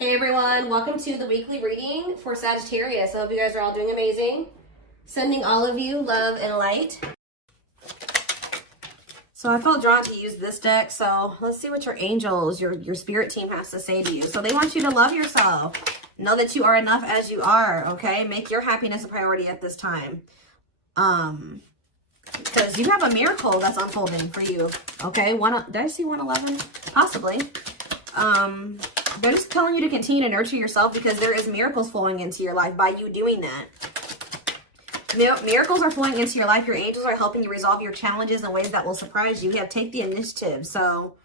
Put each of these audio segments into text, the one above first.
Hey everyone, welcome to the weekly reading for Sagittarius. I hope you guys are all doing amazing. Sending all of you love and light. So I felt drawn to use this deck, so let's see what your angels, your spirit team has to say to you. So they want you to love yourself. Know that you are enough as you are, okay? Make your happiness a priority at this time. Because you have a miracle that's unfolding for you, okay? Did I see 111? Possibly. They're just telling you to continue to nurture yourself because there is miracles flowing into your life by you doing that. Miracles are flowing into your life. Your angels are helping you resolve your challenges in ways that will surprise you. You have take the initiative. So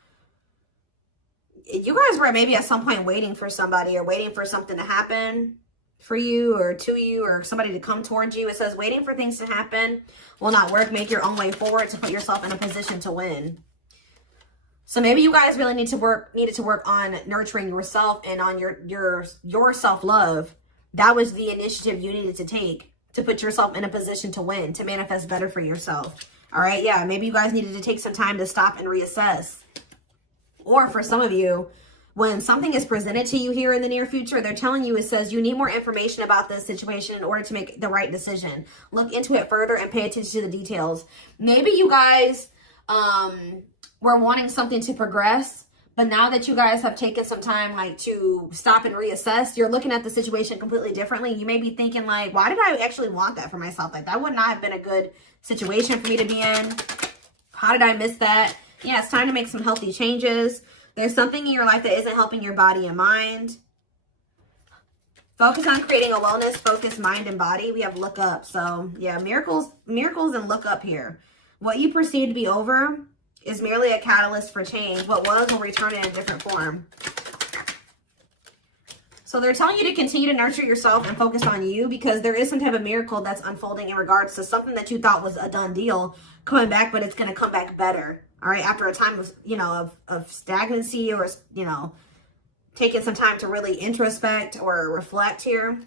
you guys were maybe at some point waiting for somebody or waiting for something to happen for you or to you or somebody to come towards you. It says waiting for things to happen will not work. Make your own way forward to put yourself in a position to win. So maybe you guys really needed to work on nurturing yourself and on your self-love. That was the initiative you needed to take to put yourself in a position to win, to manifest better for yourself. All right, yeah, maybe you guys needed to take some time to stop and reassess. Or for some of you, when something is presented to you here in the near future, they're telling you, it says you need more information about this situation in order to make the right decision. Look into it further and pay attention to the details. Maybe you guys were wanting something to progress, but now that you guys have taken some time like to stop and reassess, you're looking at the situation completely differently. You may be thinking like, why did I actually want that for myself? Like that would not have been a good situation for me to be in. How did I miss that? Yeah, it's time to make some healthy changes. There's something in your life that isn't helping your body and mind. Focus on creating a wellness focused mind and body. We have look up. So yeah, miracles and look up here. What you perceive to be over is merely a catalyst for change. What was will return in a different form. So they're telling you to continue to nurture yourself and focus on you because there is some type of miracle that's unfolding in regards to something that you thought was a done deal coming back, but it's going to come back better. All right. After a time of, of stagnancy or, taking some time to really introspect or reflect here.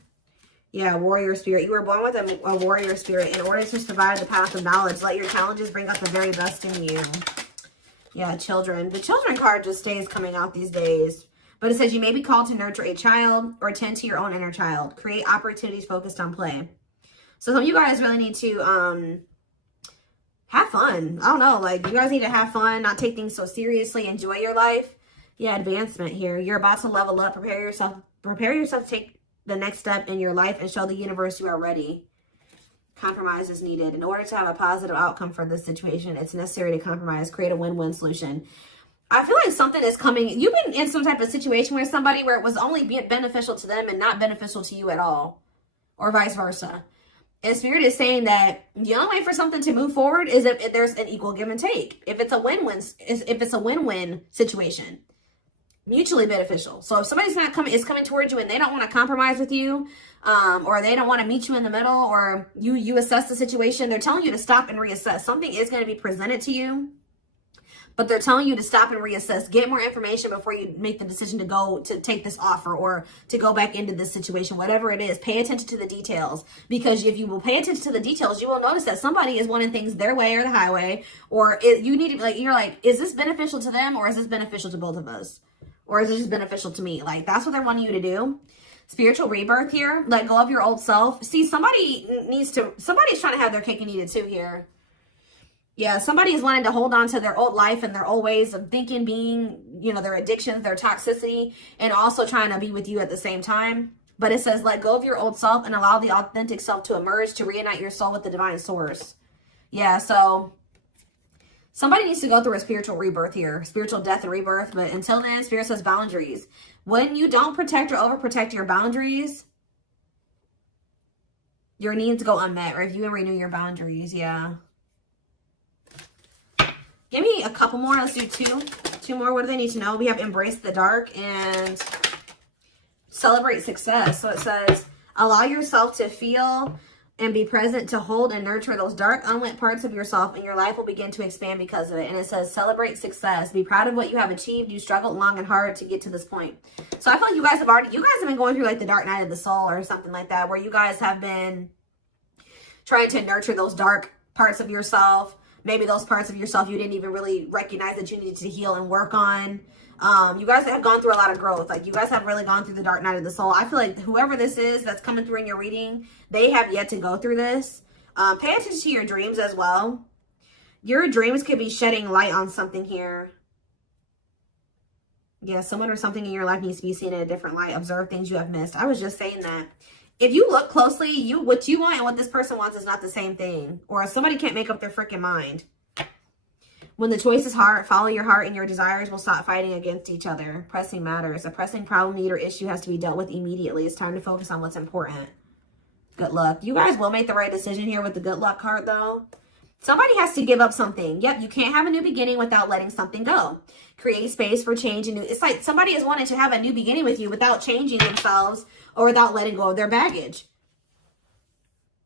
Yeah, warrior spirit. You were born with a warrior spirit. In order to survive the path of knowledge, let your challenges bring out the very best in you. Yeah, children. The children card just stays coming out these days. But it says you may be called to nurture a child or tend to your own inner child. Create opportunities focused on play. So some of you guys really need to have fun. I don't know. Like, you guys need to have fun, not take things so seriously. Enjoy your life. Yeah, advancement here. You're about to level up. Prepare yourself to take the next step in your life and show the universe you are ready. Compromise is needed. In order to have a positive outcome for this situation, it's necessary to compromise, create a win-win solution. I feel like something is coming. You've been in some type of situation with somebody where it was only beneficial to them and not beneficial to you at all, or vice versa. And Spirit is saying that the only way for something to move forward is if there's an equal give and take. If it's a win-win situation. Mutually beneficial. So if somebody's is coming towards you and they don't want to compromise with you, or they don't want to meet you in the middle, or you assess the situation, they're telling you to stop and reassess. Something is going to be presented to you, but they're telling you to stop and reassess. Get more information before you make the decision to take this offer or to go back into this situation, whatever it is. Pay attention to the details, because if you will pay attention to the details, you will notice that somebody is wanting things their way or the highway, or you need to you're like, is this beneficial to them or is this beneficial to both of us? Or is it just beneficial to me? Like, that's what they're wanting you to do. Spiritual rebirth here. Let go of your old self. See, somebody's trying to have their cake and eat it too here. Yeah, somebody is wanting to hold on to their old life and their old ways of thinking, being, their addictions, their toxicity, and also trying to be with you at the same time. But it says, let go of your old self and allow the authentic self to emerge, to reunite your soul with the divine source. Yeah, so somebody needs to go through a spiritual rebirth here, spiritual death and rebirth. But until then, Spirit says boundaries. When you don't protect or overprotect your boundaries, your needs go unmet. Review and renew your boundaries. Yeah. Give me a couple more. Let's do two more. What do they need to know? We have embrace the dark and celebrate success. So it says, allow yourself to feel and be present to hold and nurture those dark, unlit parts of yourself, and your life will begin to expand because of it. And it says, celebrate success. Be proud of what you have achieved. You struggled long and hard to get to this point. So I feel like you guys have been going through like the dark night of the soul or something like that, where you guys have been trying to nurture those dark parts of yourself. Maybe those parts of yourself you didn't even really recognize that you needed to heal and work on. You guys have gone through a lot of growth. Like, you guys have really gone through the dark night of the soul. I feel like whoever this is that's coming through in your reading, they have yet to go through this. Pay attention to your dreams as well. Your dreams could be shedding light on something here. Yeah, someone or something in your life needs to be seen in a different light. Observe things you have missed. I was just saying that. If you look closely, what you want and what this person wants is not the same thing. Or somebody can't make up their freaking mind. When the choice is hard, follow your heart and your desires will stop fighting against each other. Pressing matters. A pressing problem, need, or issue has to be dealt with immediately. It's time to focus on what's important. Good luck. You guys will make the right decision here with the good luck card, though. Somebody has to give up something. Yep, you can't have a new beginning without letting something go. Create space for change. And it's like somebody is wanting to have a new beginning with you without changing themselves or without letting go of their baggage.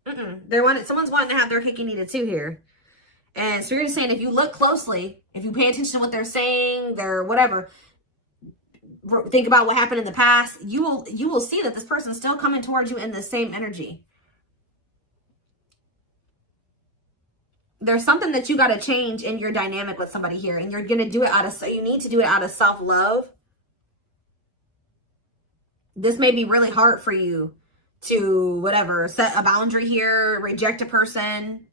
Someone's wanting to have their cake and eat it too here. And Spirit is saying, if you look closely, if you pay attention to what they're saying, their whatever, think about what happened in the past, you will see that this person's still coming towards you in the same energy. There's something that you got to change in your dynamic with somebody here, and you're going to do it you need to do it out of self-love. This may be really hard for you to, whatever, set a boundary here, reject a person.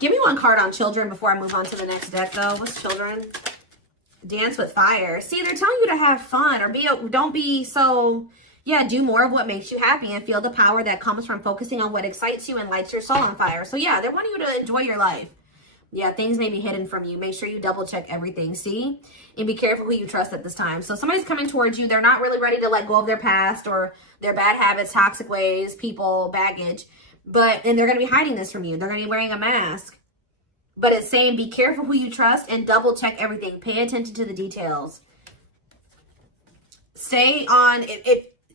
Give me one card on children before I move on to the next deck, though. What's children? Dance with fire. See, they're telling you to have fun or don't be so, yeah, do more of what makes you happy and feel the power that comes from focusing on what excites you and lights your soul on fire. So, yeah, they want you to enjoy your life. Yeah, things may be hidden from you. Make sure you double check everything, see? And be careful who you trust at this time. So somebody's coming towards you. They're not really ready to let go of their past or their bad habits, toxic ways, people, baggage. And they're going to be hiding this from you. They're going to be wearing a mask. But it's saying be careful who you trust and double check everything. Pay attention to the details. Stay on,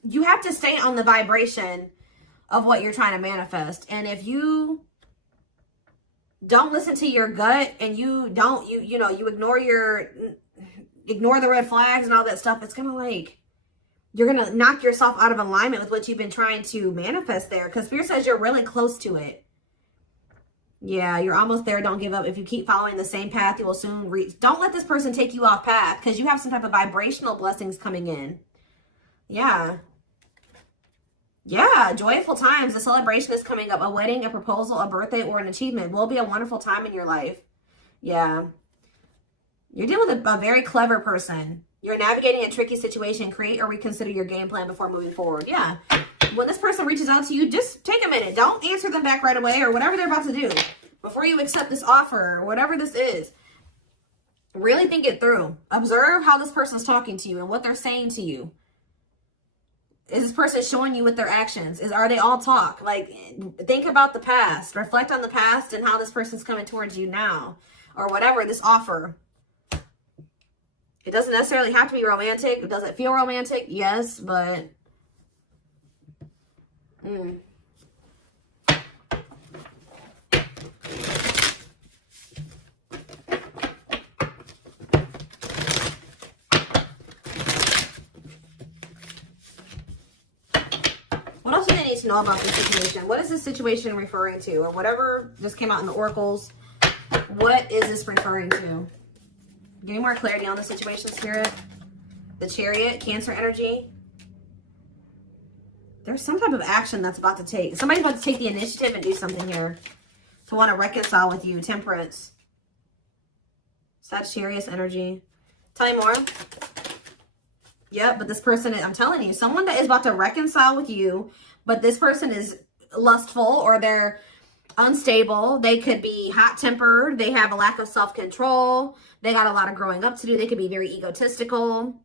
you have to stay on the vibration of what you're trying to manifest. And if you don't listen to your gut and you ignore the red flags and all that stuff, it's going to you're going to knock yourself out of alignment with what you've been trying to manifest there. Because Spirit says you're really close to it. Yeah, you're almost there. Don't give up. If you keep following the same path, you will soon reach. Don't let this person take you off path because you have some type of vibrational blessings coming in. Yeah. Yeah, joyful times. A celebration is coming up. A wedding, a proposal, a birthday, or an achievement will be a wonderful time in your life. Yeah. You're dealing with a very clever person. You're navigating a tricky situation. Create or reconsider your game plan before moving forward. Yeah. When this person reaches out to you, just take a minute. Don't answer them back right away or whatever they're about to do. Before you accept this offer or whatever this is, really think it through. Observe how this person's talking to you and what they're saying to you. Is this person showing you with their actions? Are they all talk? Think about the past. Reflect on the past and how this person's coming towards you now. Or whatever, this offer. It doesn't necessarily have to be romantic. Does it feel romantic? Yes, but... What else do they need to know about this situation? What is this situation referring to? Or whatever just came out in the oracles. What is this referring to? Give me more clarity on the situation, Spirit. The Chariot, Cancer energy. There's some type of action that's about to take. Somebody's about to take the initiative and do something here. To want to reconcile with you. Temperance. Sagittarius energy. Tell me more. Yep, but this person, I'm telling you, someone that is about to reconcile with you, but this person is lustful or they're unstable. They could be hot-tempered. They have a lack of self-control. They got a lot of growing up to do. They could be very egotistical.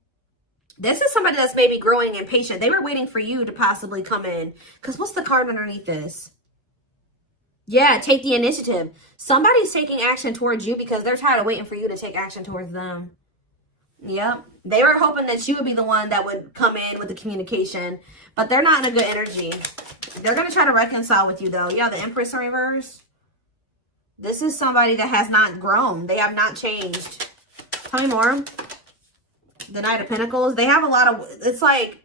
This is somebody that's maybe growing impatient. They were waiting for you to possibly come in. Because what's the card underneath this? Yeah, take the initiative. Somebody's taking action towards you because they're tired of waiting for you to take action towards them. Yep. They were hoping that you would be the one that would come in with the communication. But they're not in a good energy. They're going to try to reconcile with you, though. Yeah, the Empress in reverse. This is somebody that has not grown. They have not changed. Tell me more. The Knight of Pentacles. They have a lot of... It's like...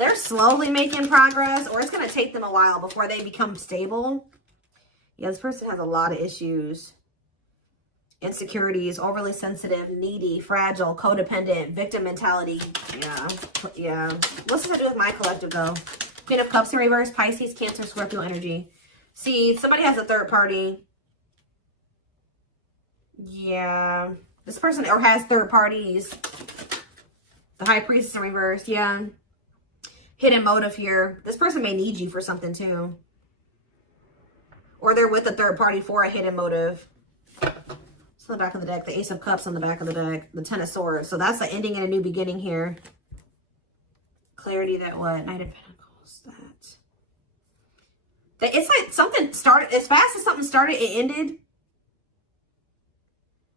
They're slowly making progress, or it's going to take them a while before they become stable. Yeah, this person has a lot of issues. Insecurities, overly sensitive, needy, fragile, codependent, victim mentality. Yeah. What's this have to do with my collective, though? Queen of Cups in reverse, Pisces, Cancer, Scorpio energy. See, somebody has a third party. Yeah. This person or has third parties. The High Priestess in reverse. Yeah. Hidden motive here. This person may need you for something too. Or they're with a third party for a hidden motive. It's on the back of the deck. The Ace of Cups on the back of the deck. The Ten of Swords. So that's the ending and a new beginning here. Clarity that what? Knight of Pentacles. That. It's like something started. As fast as something started, it ended.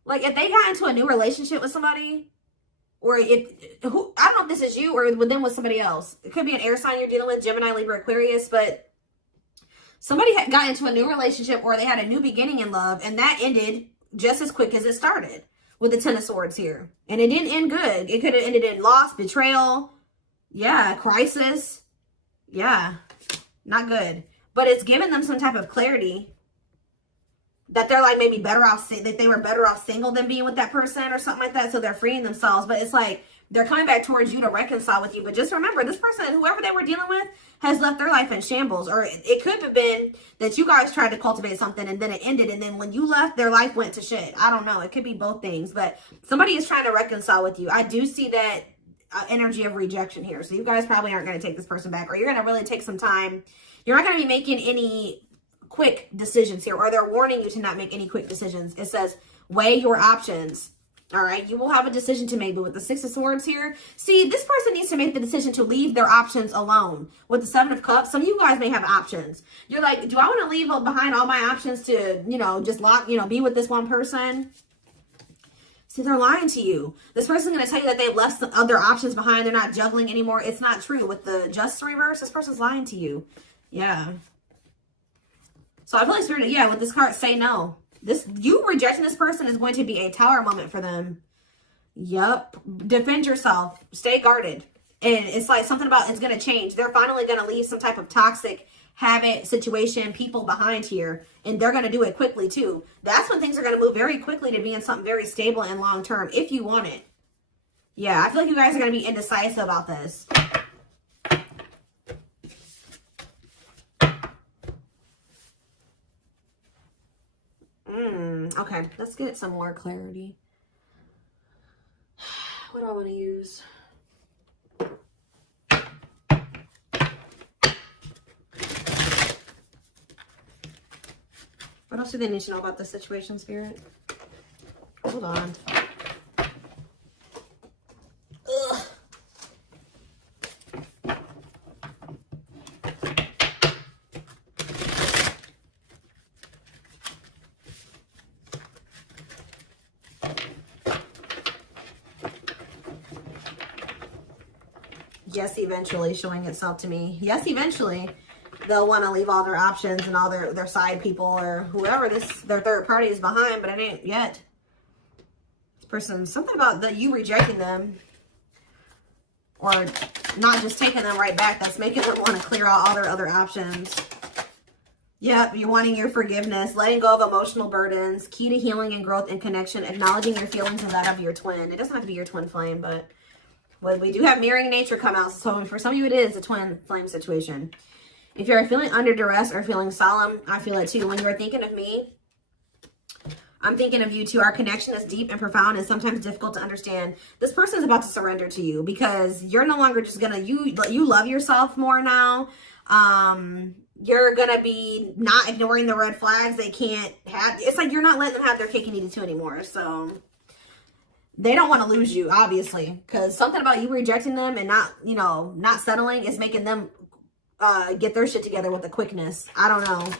Like if they got into a new relationship with somebody. Or I don't know if this is you or with them with somebody else. It could be an air sign you're dealing with, Gemini, Libra, Aquarius, but somebody had got into a new relationship or they had a new beginning in love, and that ended just as quick as it started with the Ten of Swords here. And it didn't end good. It could have ended in loss, betrayal, yeah, crisis. Yeah, not good. But it's given them some type of clarity that they're like maybe better off, that they were better off single than being with that person or something like that. So they're freeing themselves. But it's like they're coming back towards you to reconcile with you. But just remember, this person, whoever they were dealing with, has left their life in shambles. Or it could have been that you guys tried to cultivate something and then it ended. And then when you left, their life went to shit. I don't know. It could be both things. But somebody is trying to reconcile with you. I do see that energy of rejection here. So you guys probably aren't going to take this person back. Or you're going to really take some time. You're not going to be making any quick decisions here, or they're warning you to not make any quick decisions. It says weigh your options. All right, you will have a decision to make. But with the Six of Swords here, see, this person needs to make the decision to leave their options alone. With the Seven of Cups, some of you guys may have options. You're like, do I want to leave behind all my options to, you know, just be with this one person? See, they're lying to you. This person's going to tell you that they've left some other options behind. They're not juggling anymore. It's not true. With the Justice reverse, this person's lying to you. Yeah. So I feel like Spirit, yeah, with this card, say no. You rejecting this person is going to be a tower moment for them. Yep. Defend yourself. Stay guarded. And it's like something about it's going to change. They're finally going to leave some type of toxic habit, situation, people behind here. And they're going to do it quickly too. That's when things are going to move very quickly to be in something very stable and long term if you want it. Yeah, I feel like you guys are going to be indecisive about this. Okay, let's get some more clarity. What do I want to use? What else do they need to know about the situation, Spirit? Hold on. Ugh. Yes, eventually showing itself to me. Yes, eventually they'll want to leave all their options and all their side people or whoever their third party is behind, but it ain't yet. This person, something about you rejecting them or not just taking them right back, that's making them want to clear out all their other options. Yep, you're wanting your forgiveness, letting go of emotional burdens, key to healing and growth and connection, acknowledging your feelings and that of your twin. It doesn't have to be your twin flame, but well, we do have mirroring nature come out. So for some of you, it is a twin flame situation. If you're feeling under duress or feeling solemn, I feel it too. When you're thinking of me, I'm thinking of you too. Our connection is deep and profound and sometimes difficult to understand. This person is about to surrender to you because you're no longer just gonna, you love yourself more now. You're gonna be not ignoring the red flags. They can't have, it's like you're not letting them have their cake and eat it too anymore. So they don't want to lose you, obviously, because something about you rejecting them and not settling is making them get their shit together with a quickness. I don't know.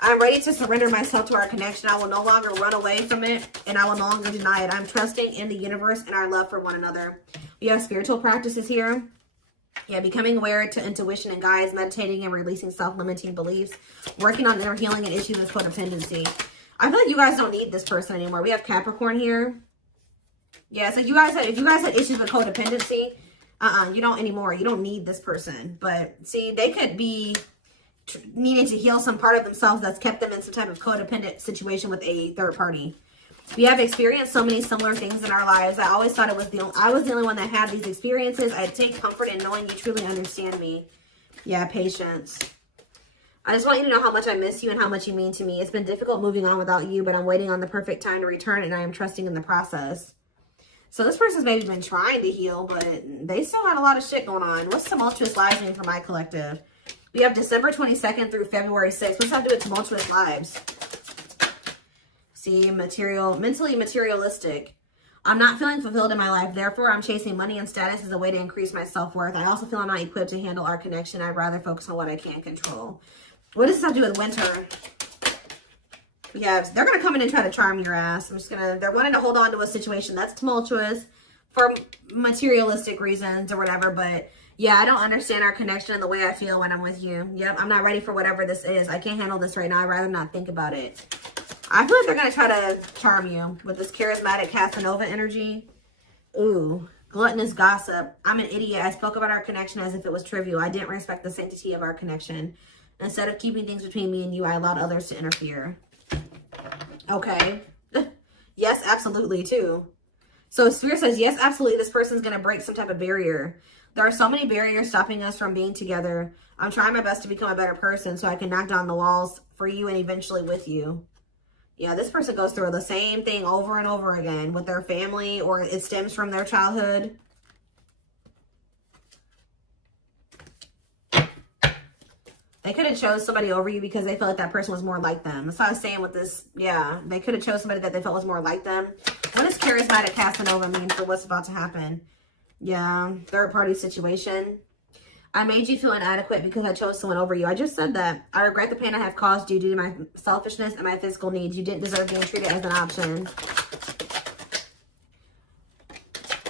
I'm ready to surrender myself to our connection. I will no longer run away from it, and I will no longer deny it. I'm trusting in the universe and our love for one another. We have spiritual practices here. Yeah, becoming aware to intuition and guides, meditating and releasing self-limiting beliefs, working on inner healing and issues with codependency. I feel like you guys don't need this person anymore. We have Capricorn here. Yeah, so if you guys had issues with codependency, You don't anymore. You don't need this person. But see, they could be needing to heal some part of themselves that's kept them in some type of codependent situation with a third party. We have experienced so many similar things in our lives. I always thought I was the only one that had these experiences. I take comfort in knowing you truly understand me. Yeah, patience. I just want you to know how much I miss you and how much you mean to me. It's been difficult moving on without you, but I'm waiting on the perfect time to return, and I am trusting in the process. So this person's maybe been trying to heal, but they still had a lot of shit going on. What's tumultuous lives mean for my collective? We have December 22nd through February 6th. What's that have to do with tumultuous lives? See, mentally materialistic. I'm not feeling fulfilled in my life. Therefore, I'm chasing money and status as a way to increase my self-worth. I also feel I'm not equipped to handle our connection. I'd rather focus on what I can control. What does this have to do with winter? Yeah, they're going to come in and try to charm your ass. They're wanting to hold on to a situation that's tumultuous for materialistic reasons or whatever. But yeah, I don't understand our connection and the way I feel when I'm with you. Yep, I'm not ready for whatever this is. I can't handle this right now. I'd rather not think about it. I feel like they're going to try to charm you with this charismatic Casanova energy. Ooh, gluttonous gossip. I'm an idiot. I spoke about our connection as if it was trivial. I didn't respect the sanctity of our connection. Instead of keeping things between me and you, I allowed others to interfere. Okay. Yes, absolutely, too. So Spirit says, yes, absolutely, this person's going to break some type of barrier. There are so many barriers stopping us from being together. I'm trying my best to become a better person so I can knock down the walls for you and eventually with you. Yeah, this person goes through the same thing over and over again with their family, or it stems from their childhood. They could have chose somebody over you because they felt like that person was more like them. That's what I was saying with this. Yeah, they could have chose somebody that they felt was more like them. What does charismatic Casanova mean for what's about to happen? Yeah, third party situation. I made you feel inadequate because I chose someone over you. I just said that. I regret the pain I have caused you due to my selfishness and my physical needs. You didn't deserve being treated as an option.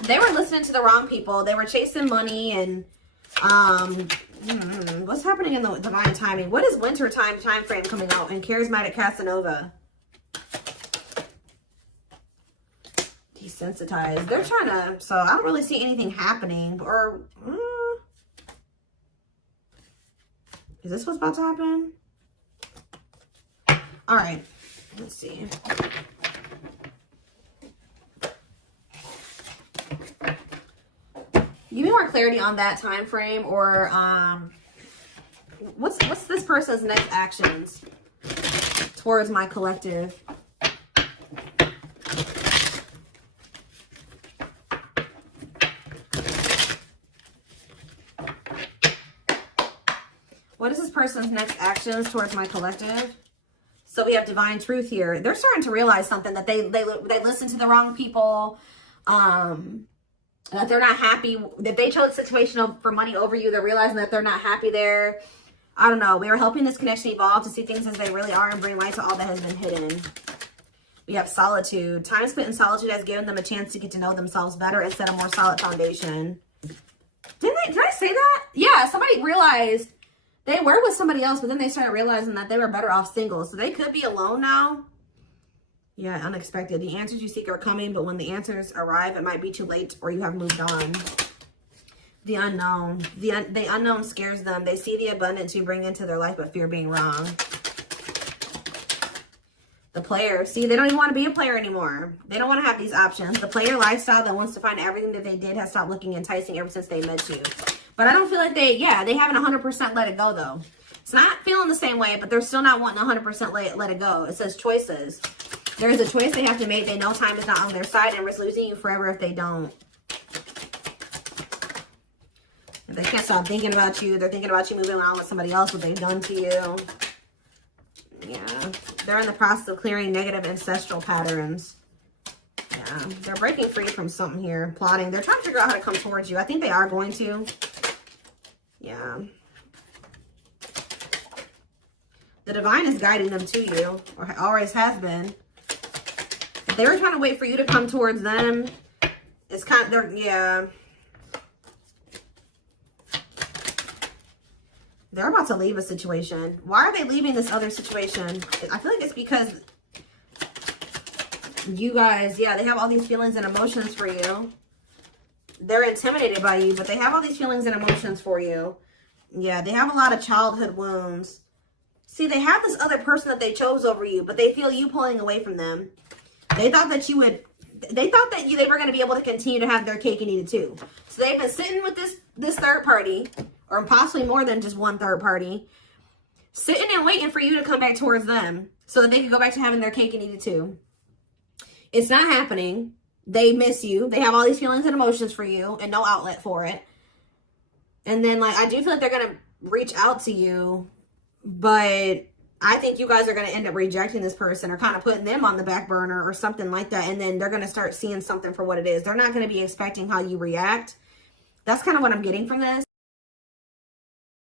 They were listening to the wrong people. They were chasing money and what's happening in the divine timing? What is winter time frame coming out in charismatic Casanova? Desensitized. They're trying to, so I don't really see anything happening. Or is this what's about to happen? All right, let's see. Give me more clarity on that time frame, or what's this person's next actions towards my collective? What is this person's next actions towards my collective? So we have divine truth here. They're starting to realize something, that they listen to the wrong people. That they're not happy, that they chose a situation for money over you. They're realizing that they're not happy there. I don't know. We are helping this connection evolve to see things as they really are and bring light to all that has been hidden. We have solitude. Time spent in solitude has given them a chance to get to know themselves better and set a more solid foundation. Did I say that? Yeah, somebody realized they were with somebody else, but then they started realizing that they were better off single. So they could be alone now. Yeah, unexpected. The answers you seek are coming, but when the answers arrive, it might be too late or you have moved on. The unknown. The unknown scares them. They see the abundance you bring into their life, but fear being wrong. The player. See, they don't even want to be a player anymore. They don't want to have these options. The player lifestyle that wants to find everything that they did has stopped looking enticing ever since they met you. But I don't feel like they haven't 100% let it go, though. It's not feeling the same way, but they're still not wanting 100% let it go. It says choices. There is a choice they have to make. They know time is not on their side and risk losing you forever if they don't. They can't stop thinking about you. They're thinking about you moving on with somebody else, what they've done to you. Yeah. They're in the process of clearing negative ancestral patterns. Yeah. They're breaking free from something here. Plotting. They're trying to figure out how to come towards you. I think they are going to. Yeah. The divine is guiding them to you, or always has been. If they were trying to wait for you to come towards them, it's kind of, yeah. They're about to leave a situation. Why are they leaving this other situation? I feel like it's because you guys, yeah, they have all these feelings and emotions for you. They're intimidated by you, but they have all these feelings and emotions for you. Yeah, they have a lot of childhood wounds. See, they have this other person that they chose over you, but they feel you pulling away from them. They thought that you would, they thought that they were going to be able to continue to have their cake and eat it too. So they've been sitting with this third party, or possibly more than just one third party, sitting and waiting for you to come back towards them so that they can go back to having their cake and eat it too. It's not happening. They miss you. They have all these feelings and emotions for you and no outlet for it. And then, like, I do feel like they're going to reach out to you, but I think you guys are going to end up rejecting this person or kind of putting them on the back burner or something like that. And then they're going to start seeing something for what it is. They're not going to be expecting how you react. That's kind of what I'm getting from this.